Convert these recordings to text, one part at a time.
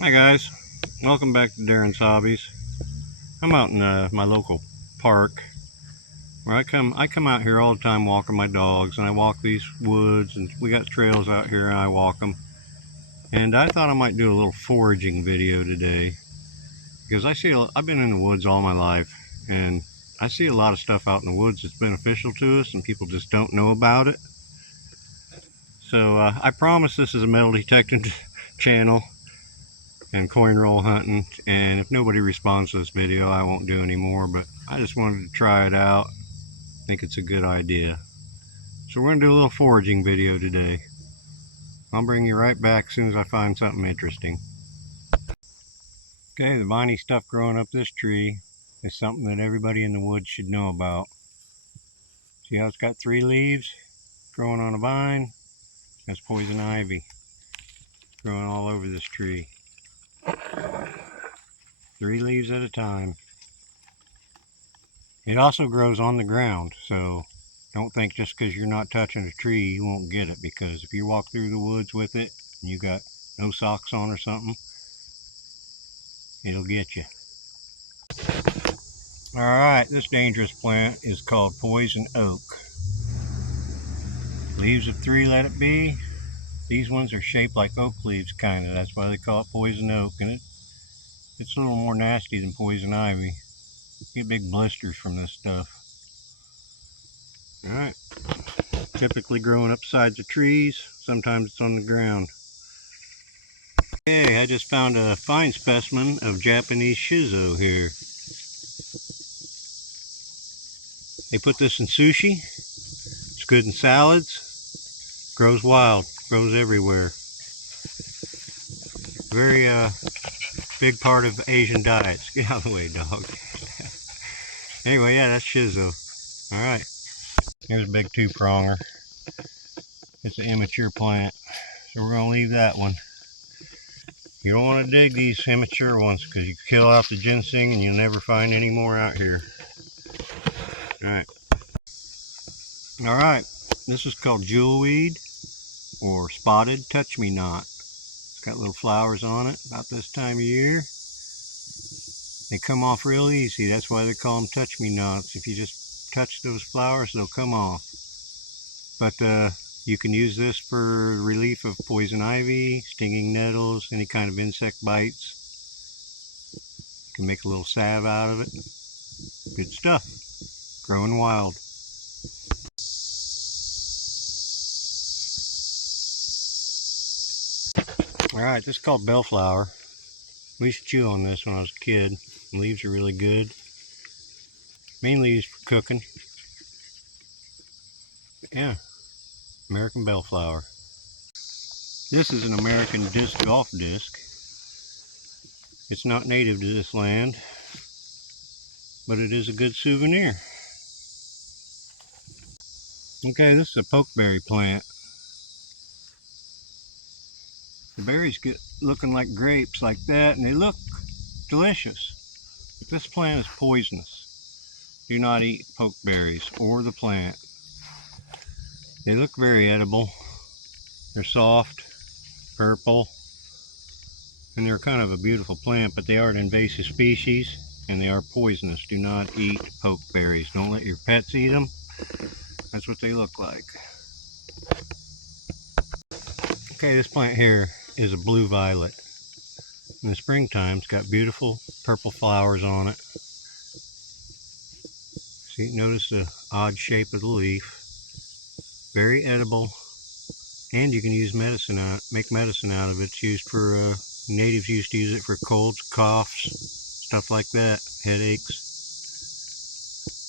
Hi guys, welcome back to Darren's Hobbies. I'm out in my local park where I come out here all the time walking my dogs, and I walk these woods, and we got trails out here and I walk them. And I thought I might do a little foraging video today because I've been in the woods all my life, and I see a lot of stuff out in the woods that's beneficial to us and people just don't know about it. So I promise this is a metal detecting channel and coin roll hunting, and if nobody responds to this video I won't do any more, but I just wanted to try it out. I think it's a good idea. So we're going to do a little foraging video today. I'll bring you right back as soon as I find something interesting. Okay, the viney stuff growing up this tree is something that everybody in the woods should know about. See how it's got 3 leaves growing on a vine? That's poison ivy growing all over this tree. 3 leaves at a time. It also grows on the ground, so don't think just because you're not touching a tree you won't get it, because if you walk through the woods with it and you got no socks on or something, it'll get you. Alright, this dangerous plant is called poison oak. Leaves of 3 let it be. These ones are shaped like oak leaves, kind of. That's why they call it poison oak, and it's a little more nasty than poison ivy. You get big blisters from this stuff. Alright, typically growing up sides of trees. Sometimes it's on the ground. Okay, I just found a fine specimen of Japanese shiso here. They put this in sushi. It's good in salads. Grows wild. Grows everywhere. Very big part of Asian diets. Get out of the way, dog. Anyway, yeah, that's shiso. Alright. Here's a big 2-pronger. It's an immature plant, so we're going to leave that one. You don't want to dig these immature ones because you kill out the ginseng and you'll never find any more out here. Alright. Alright, this is called jewelweed or spotted touch-me-not. It's got little flowers on it about this time of year. They come off real easy, that's why they call them touch-me-nots. If you just touch those flowers, they'll come off. But you can use this for relief of poison ivy, stinging nettles, any kind of insect bites. You can make a little salve out of it. Good stuff. Growing wild. Alright, this is called bellflower. We used to chew on this when I was a kid. The leaves are really good. Mainly used for cooking. But yeah, American bellflower. This is an American disc golf disc. It's not native to this land, but it is a good souvenir. Okay, this is a pokeberry plant. The berries get looking like grapes like that, and they look delicious. This plant is poisonous. Do not eat pokeberries or the plant. They look very edible. They're soft, purple, and they're kind of a beautiful plant, but they are an invasive species and they are poisonous. Do not eat pokeberries. Don't let your pets eat them. That's what they look like. Okay, this plant here is a blue violet. In the springtime, it's got beautiful purple flowers on it. See, notice the odd shape of the leaf. Very edible, and you can use medicine out, make medicine out of it. It's used for natives used to use it for colds, coughs, stuff like that, headaches.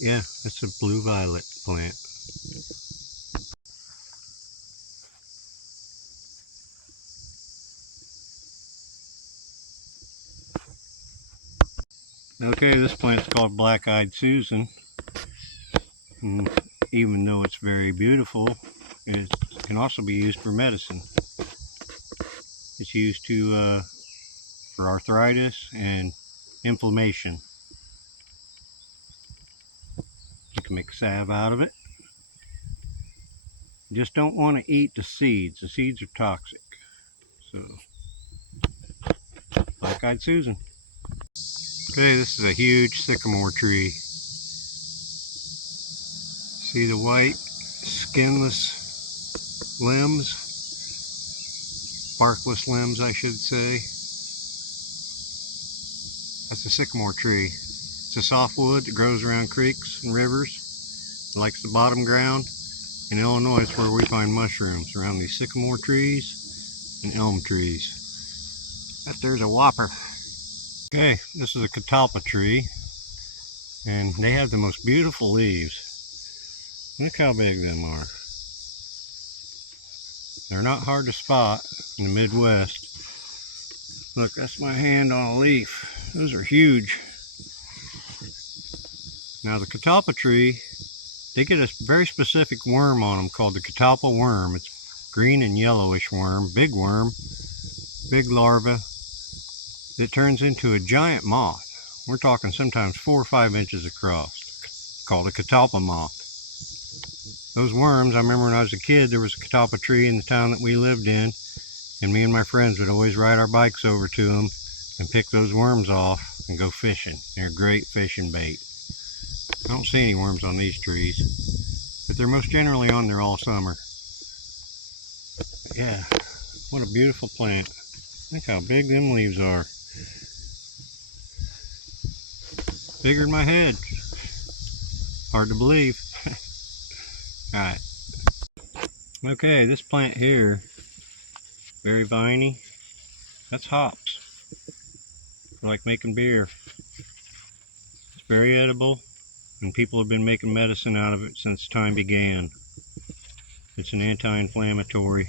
Yeah, that's a blue violet plant. Okay, this plant's called black-eyed Susan. And even though it's very beautiful, it can also be used for medicine. It's used for arthritis and inflammation. You can make salve out of it. You just don't want to eat the seeds. The seeds are toxic. So black-eyed Susan. Okay, this is a huge sycamore tree. See the white, skinless limbs? Barkless limbs, I should say. That's a sycamore tree. It's a softwood that grows around creeks and rivers. It likes the bottom ground. In Illinois, it's where we find mushrooms, around these sycamore trees and elm trees. That there's a whopper. Okay, this is a catalpa tree, and they have the most beautiful leaves. Look how big them are. They're not hard to spot in the Midwest. Look, that's my hand on a leaf. Those are huge. Now the catalpa tree, they get a very specific worm on them called the catalpa worm. It's green and yellowish worm, big larva that turns into a giant moth. We're talking sometimes 4 or 5 inches across, called a catalpa moth. Those worms, I remember when I was a kid, there was a catalpa tree in the town that we lived in, and me and my friends would always ride our bikes over to them and pick those worms off and go fishing. They're great fishing bait. I don't see any worms on these trees, but they're most generally on there all summer. But yeah, what a beautiful plant. Look how big them leaves are. Bigger than my head. Hard to believe. Alright. Okay, this plant here, very viney. That's hops. For like making beer. It's very edible, and people have been making medicine out of it since time began. It's an anti-inflammatory.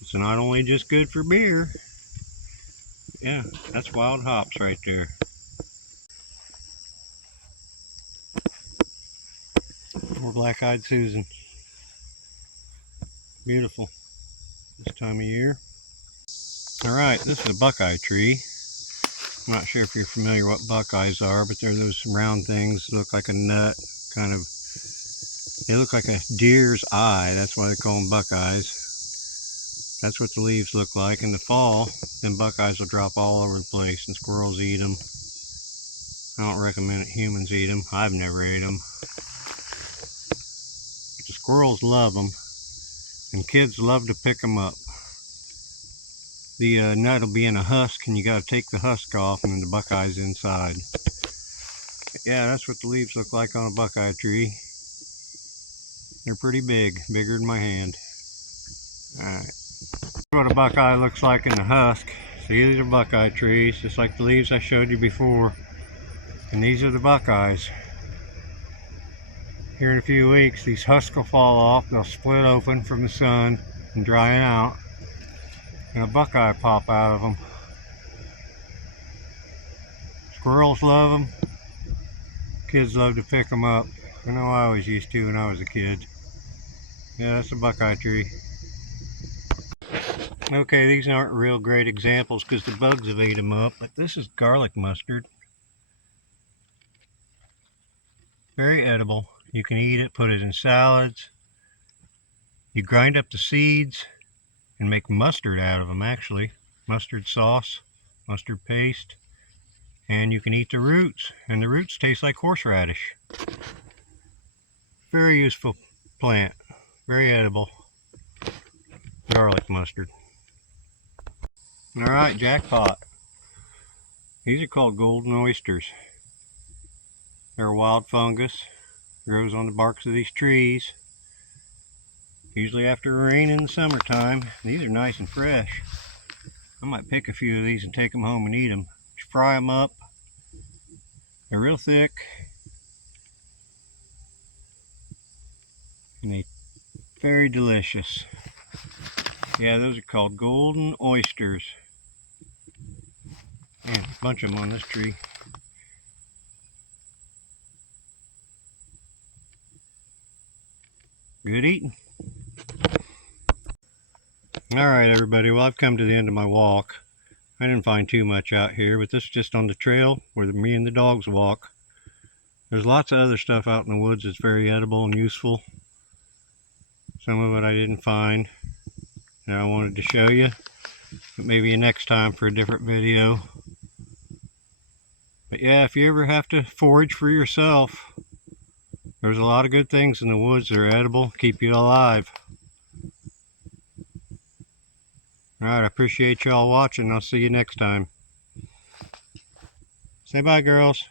It's not only just good for beer. Yeah, that's wild hops right there. More black-eyed Susan. Beautiful this time of year. Alright, this is a buckeye tree. I'm not sure if you're familiar what buckeyes are, but they're those round things that look like a nut, kind of. They look like a deer's eye. That's why they call them buckeyes. That's what the leaves look like. In the fall, then buckeyes will drop all over the place, and squirrels eat them. I don't recommend it humans eat them. I've never ate them. But the squirrels love them, and kids love to pick them up. The nut will be in a husk, and you got to take the husk off, and then the buckeye's inside. But yeah, that's what the leaves look like on a buckeye tree. They're pretty big, bigger than my hand. Alright. What a buckeye looks like in the husk. See, these are buckeye trees, just like the leaves I showed you before. And these are the buckeyes. Here in a few weeks, these husks will fall off. They'll split open from the sun and drying out, and a buckeye pop out of them. Squirrels love them. Kids love to pick them up. I know I always used to when I was a kid. Yeah, that's a buckeye tree. Okay, these aren't real great examples because the bugs have ate them up, but this is garlic mustard. Very edible. You can eat it, put it in salads. You grind up the seeds and make mustard out of them, actually. Mustard sauce, mustard paste. And you can eat the roots, and the roots taste like horseradish. Very useful plant, very edible. Garlic mustard. Alright, jackpot. These are called golden oysters. They're a wild fungus. Grows on the barks of these trees. Usually after rain in the summertime. These are nice and fresh. I might pick a few of these and take them home and eat them. Just fry them up. They're real thick. And they're very delicious. Yeah, those are called golden oysters. Man, a bunch of them on this tree. Good eating. Alright everybody, well I've come to the end of my walk. I didn't find too much out here, but this is just on the trail where me and the dogs walk. There's lots of other stuff out in the woods that's very edible and useful. Some of it I didn't find, and I wanted to show you. But maybe next time for a different video. But yeah, if you ever have to forage for yourself, there's a lot of good things in the woods that are edible, keep you alive. Alright, I appreciate y'all watching. I'll see you next time. Say bye, girls.